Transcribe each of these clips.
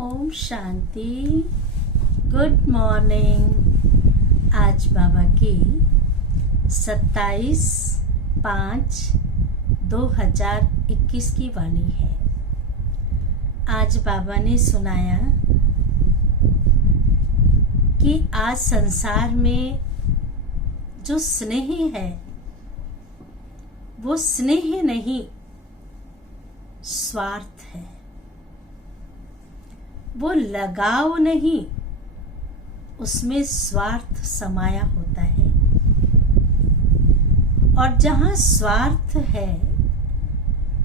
Om Shanti. Good morning. आज बाबा की 27/5/2021 की वाणी है। आज बाबा ने सुनाया कि आज संसार में जो स्नेह है वो स्नेह नहीं, स्वार्थ है। वो लगाव नहीं, उसमें स्वार्थ समाया होता है। और जहां स्वार्थ है,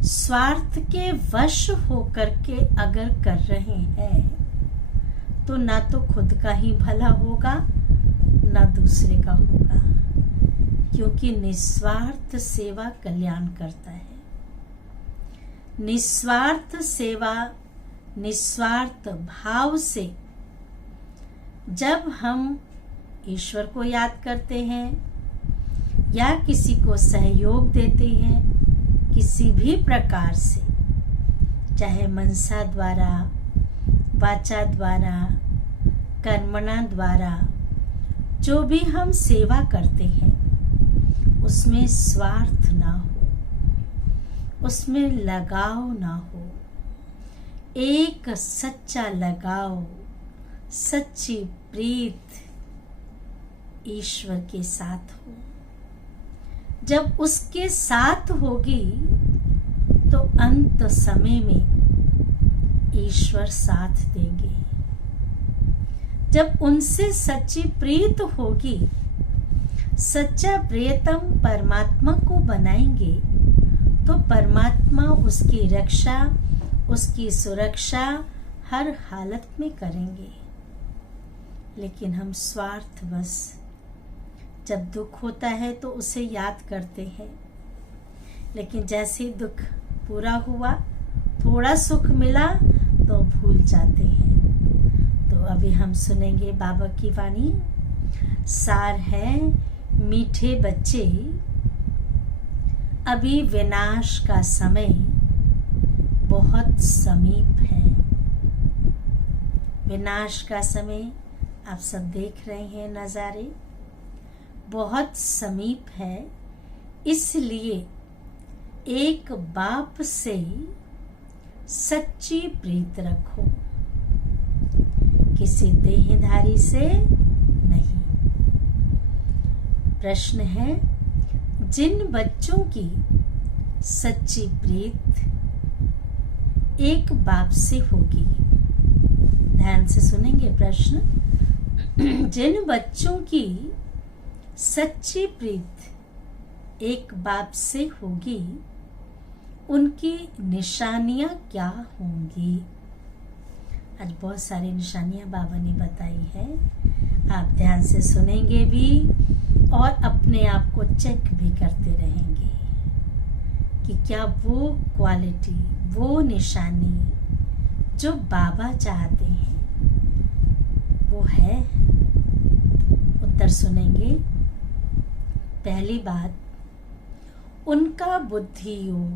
स्वार्थ के वश होकर के अगर कर रहे हैं तो ना तो खुद का ही भला होगा ना दूसरे का होगा, क्योंकि निस्वार्थ सेवा कल्याण करता है। निस्वार्थ सेवा, निस्वार्थ भाव से जब हम ईश्वर को याद करते हैं या किसी को सहयोग देते हैं किसी भी प्रकार से, चाहे मनसा द्वारा, वाचा द्वारा, कर्मणा द्वारा, जो भी हम सेवा करते हैं उसमें स्वार्थ ना हो, उसमें लगाव ना हो। एक सच्चा लगाव, सच्ची प्रीत ईश्वर के साथ हो। जब उसके साथ होगी तो अंत समय में ईश्वर साथ देंगे। जब उनसे सच्ची प्रीत होगी, सच्चा प्रियतम परमात्मा को बनाएंगे तो परमात्मा उसकी रक्षा, उसकी सुरक्षा हर हालत में करेंगे। लेकिन हम स्वार्थवश जब दुख होता है तो उसे याद करते हैं, लेकिन जैसे दुख पूरा हुआ, थोड़ा सुख मिला तो भूल जाते हैं। तो अभी हम सुनेंगे बाबा की वाणी। सार है, मीठे बच्चे, अभी विनाश का समय बहुत समीप है। विनाश का समय आप सब देख रहे हैं, नजारे बहुत समीप है। इसलिए एक बाप से सच्ची प्रीत रखो, किसी देहधारी से नहीं। प्रश्न है, जिन बच्चों की सच्ची प्रीत एक बाप से होगी, ध्यान से सुनेंगे प्रश्न। जिन बच्चों की सच्ची प्रीत एक बाप से होगी, उनकी निशानियां क्या होंगी? आज बहुत सारी निशानियां बाबा ने बताई है। आप ध्यान से सुनेंगे भी और अपने आप को चेक भी करते रहेंगे कि क्या वो क्वालिटी, वो निशानी जो बाबा चाहते हैं वो है। उत्तर सुनेंगे। पहली बात, उनका बुद्धि योग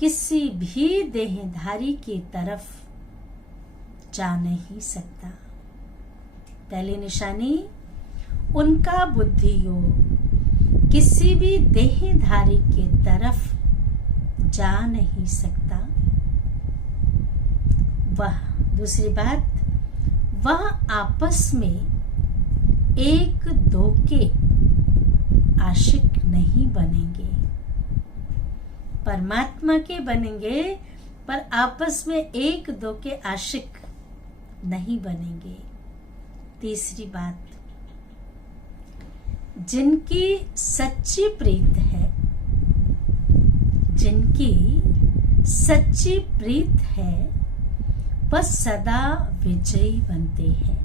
किसी भी देहधारी की तरफ जा नहीं सकता। पहली निशानी, उनका बुद्धि योग किसी भी देहधारी की तरफ जा नहीं सकता। वह, दूसरी बात, वह आपस में एक दो के आशिक नहीं बनेंगे। परमात्मा के बनेंगे पर आपस में एक दो के आशिक नहीं बनेंगे। तीसरी बात, जिनकी सच्ची प्रीत है, जिनकी सच्ची प्रीत है, वह सदा विजयी बनते हैं।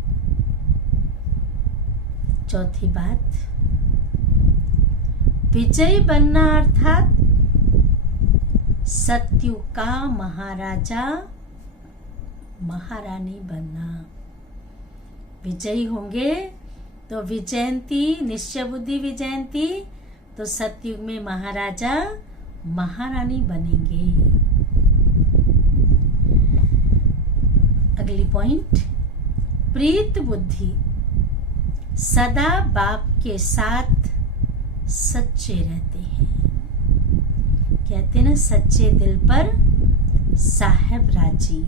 चौथी बात, विजयी बनना अर्थात सत्युग का महाराजा महारानी बनना। विजयी होंगे तो विजयंती, निश्चय बुद्धि विजयंती, तो सत्युग में महाराजा महारानी बनेंगे। अगली पॉइंट, प्रीत बुद्धि सदा बाप के साथ सच्चे रहते हैं। कहते ना, सच्चे दिल पर साहेब राजी।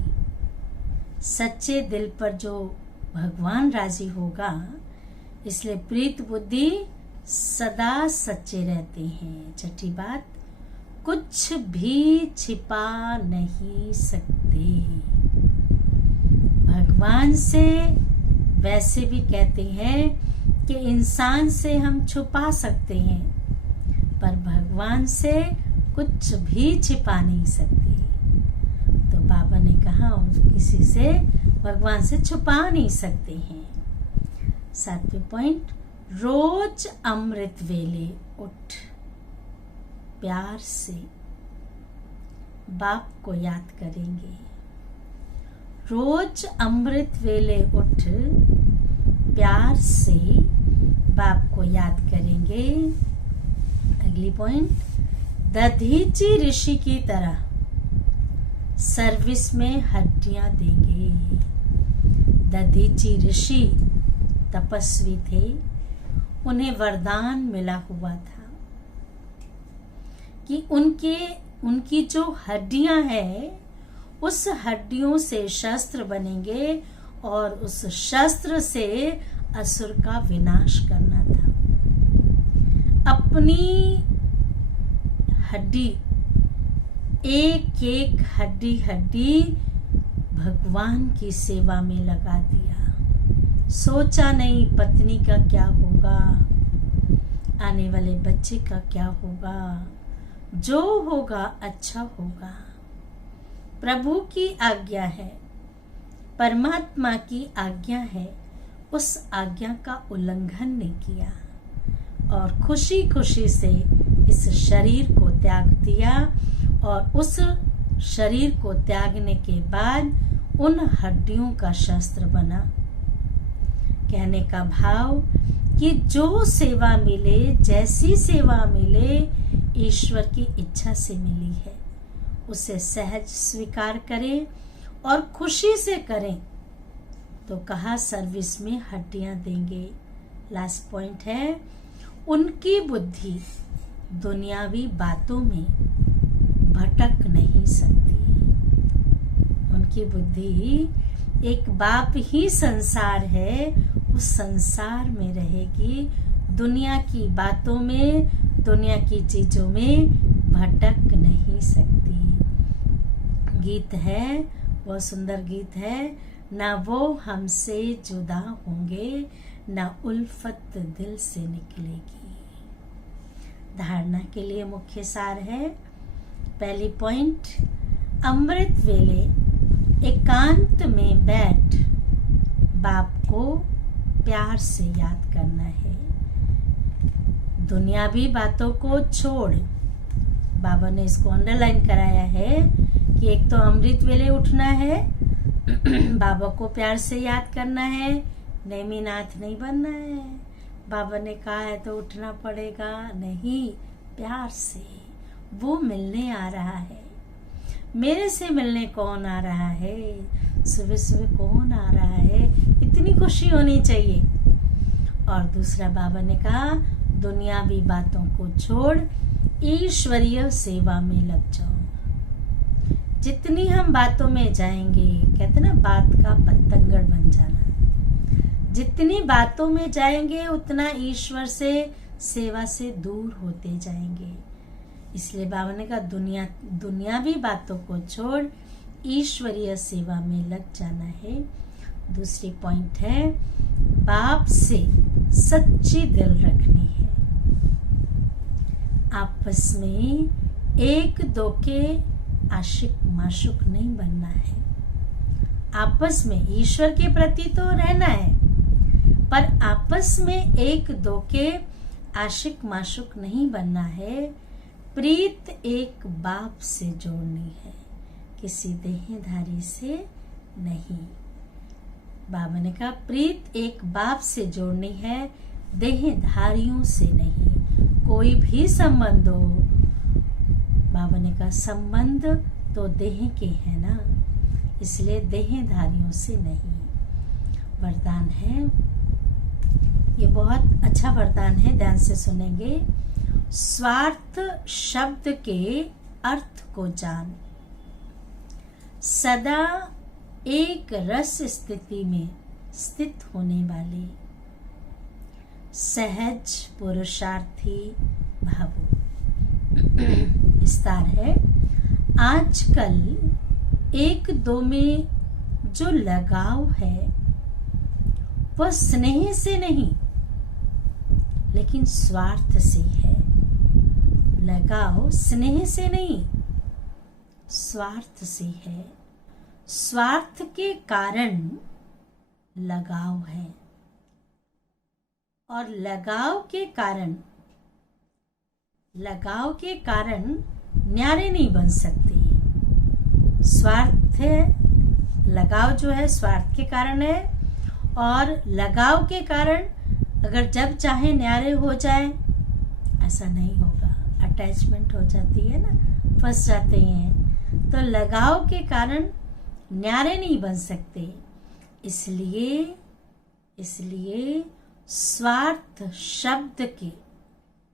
सच्चे दिल पर जो भगवान राजी होगा, इसलिए प्रीत बुद्धि सदा सच्चे रहते हैं। छठी बात, कुछ भी छिपा नहीं सकते। भगवान से वैसे भी कहते हैं कि इंसान से हम छुपा सकते हैं, पर भगवान से कुछ भी छिपा नहीं सकते। तो बाबा ने कहा किसी से, भगवान से छुपा नहीं सकते हैं। 7वें पॉइंट, रोज अमृत वेले उठ प्यार से बाप को याद करेंगे। रोज अमृत वेले उठ प्यार से बाप को याद करेंगे। अगली पॉइंट, दधीची ऋषि की तरह सर्विस में हड्डियां देंगे। दधीची ऋषि तपस्वी थे, उन्हें वरदान मिला हुआ था कि उनकी जो हड्डियां हैं, उस हड्डियों से शस्त्र बनेंगे और उस शस्त्र से असुर का विनाश करना था। अपनी हड्डी, एक एक हड्डी भगवान की सेवा में लगा दिया। सोचा नहीं पत्नी का क्या होगा, आने वाले बच्चे का क्या होगा, जो होगा अच्छा होगा। प्रभु की आज्ञा है, परमात्मा की आज्ञा है, उस आज्ञा का उल्लंघन नहीं किया और खुशी खुशी से इस शरीर को त्याग दिया। और उस शरीर को त्यागने के बाद उन हड्डियों का शस्त्र बना। कहने का भाव कि जो सेवा मिले, जैसी सेवा मिले, ईश्वर की इच्छा से मिली है, उसे सहज स्वीकार करें और खुशी से करें। तो कहा सर्विस में हड्डियां देंगे। लास्ट पॉइंट है, उनकी बुद्धि दुनियावी बातों में भटक नहीं सकती। उनकी बुद्धि, एक बाप ही संसार है, उस संसार में रहेगी, दुनिया की बातों में, दुनिया की चीजों में भटक नहीं सकती। गीत है, बहुत सुंदर गीत है, ना वो हमसे जुदा होंगे, ना उल्फत दिल से निकलेगी। धारणा के लिए मुख्य सार है, पहली पॉइंट, अमृत वेले एकांत में बैठ बाप को प्यार से याद करना है। दुनियावी बातों को छोड़, बाबा ने इसको अंडरलाइन कराया है कि एक तो अमृत वेले उठना है, बाबा को प्यार से याद करना है, नेमीनाथ नहीं बनना है। बाबा ने कहा है तो उठना पड़ेगा, नहीं, प्यार से। वो मिलने आ रहा है, मेरे से मिलने कौन आ रहा है, सुबह सुबह कौन आ रहा है, इतनी खुशी होनी चाहिए। और दूसरा बाबा ने कहा, दुनियावी बातों को छोड़ ईश्वरीय सेवा में लग जाओ। जितनी हम बातों में जाएंगे, कहते ना बात का पतंगड़ बन जाना, जितनी बातों में जाएंगे उतना ईश्वर से, सेवा से दूर होते जाएंगे। इसलिए बाबा ने कहा दुनियावी बातों को छोड़ ईश्वरीय सेवा में लग जाना है। दूसरी पॉइंट है, बाप से सच्ची दिल रखनी है। आपस में एक दो के आशिक माशुक नहीं बनना है। आपस में ईश्वर के प्रति तो रहना है, पर आपस में एक दो के आशिक माशुक नहीं बनना है। प्रीत एक बाप से जोड़नी है, किसी देहधारी से नहीं। बाबा ने कहा प्रीत एक बाप से जोड़नी है, देहधारियों से नहीं। कोई भी संबंध हो, बाबा ने कहा संबंध तो देह के है ना, इसलिए देहधारियों से नहीं। वरदान है, ये बहुत अच्छा वरदान है, ध्यान से सुनेंगे। स्वार्थ शब्द के अर्थ को जान, सदा एक रस स्थिति में स्थित होने वाले सहज पुरुषार्थी भावो। विस्तार है, आजकल एक दो में जो लगाव है वह स्नेह से नहीं लेकिन स्वार्थ से है। लगाव स्नेह से नहीं स्वार्थ से है। स्वार्थ के कारण लगाव है और लगाव के कारण न्यारे नहीं बन सकते। स्वार्थ है, लगाव जो है स्वार्थ के कारण है, और लगाव के कारण अगर जब चाहे न्यारे हो जाए ऐसा नहीं होगा। अटैचमेंट हो जाती है ना, फंस जाते हैं, तो लगाव के कारण न्यारे नहीं बन सकते। इसलिए स्वार्थ शब्द के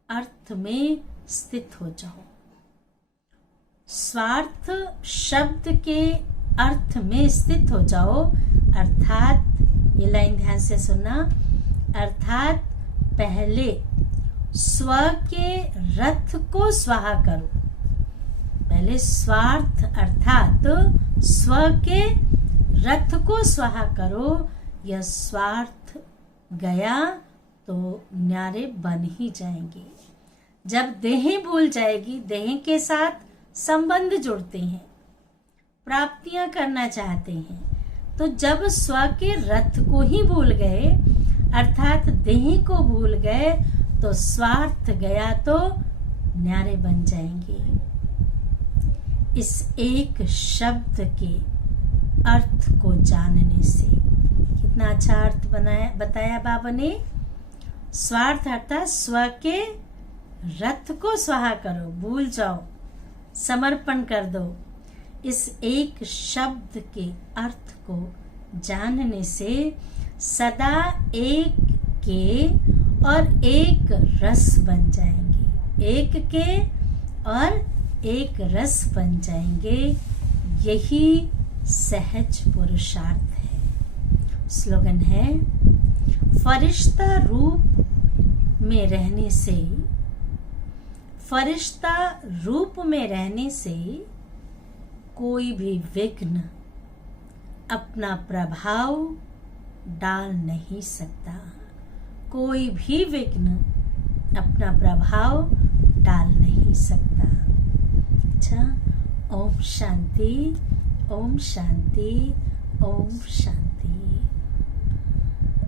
अर्थ में स्थित हो जाओ। स्वार्थ शब्द के अर्थ में स्थित हो जाओ, अर्थात, ये लाइन ध्यान से सुनना, अर्थात पहले स्व के रथ को स्वाहा करो। पहले स्वार्थ अर्थात स्व के रथ को स्वाहा करो। यह स्वार्थ गया तो न्यारे बन ही जाएंगे। जब देह भूल जाएगी, देह के साथ संबंध जुड़ते हैं, प्राप्तियां करना चाहते हैं, तो जब स्व के रथ को ही भूल गए अर्थात देह को भूल गए तो स्वार्थ गया तो न्यारे बन जाएंगे। इस एक शब्द के अर्थ को जानने से कितना अच्छा अर्थ बताया बाबा ने। स्वार्थ अर्थात स्व के रथ को स्वाहा करो, भूल जाओ, समर्पण कर दो। इस एक शब्द के अर्थ को जानने से सदा एक के और एक रस बन जाएंगे। एक के और एक रस बन जाएंगे। यही सहज पुरुषार्थ है। स्लोगन है, फरिश्ता रूप में रहने से, फरिश्ता रूप में रहने से कोई भी विघ्न अपना प्रभाव डाल नहीं सकता। कोई भी विघ्न अपना प्रभाव डाल नहीं सकता। अच्छा, ओम शांति, ओम शांति, ओम शांति।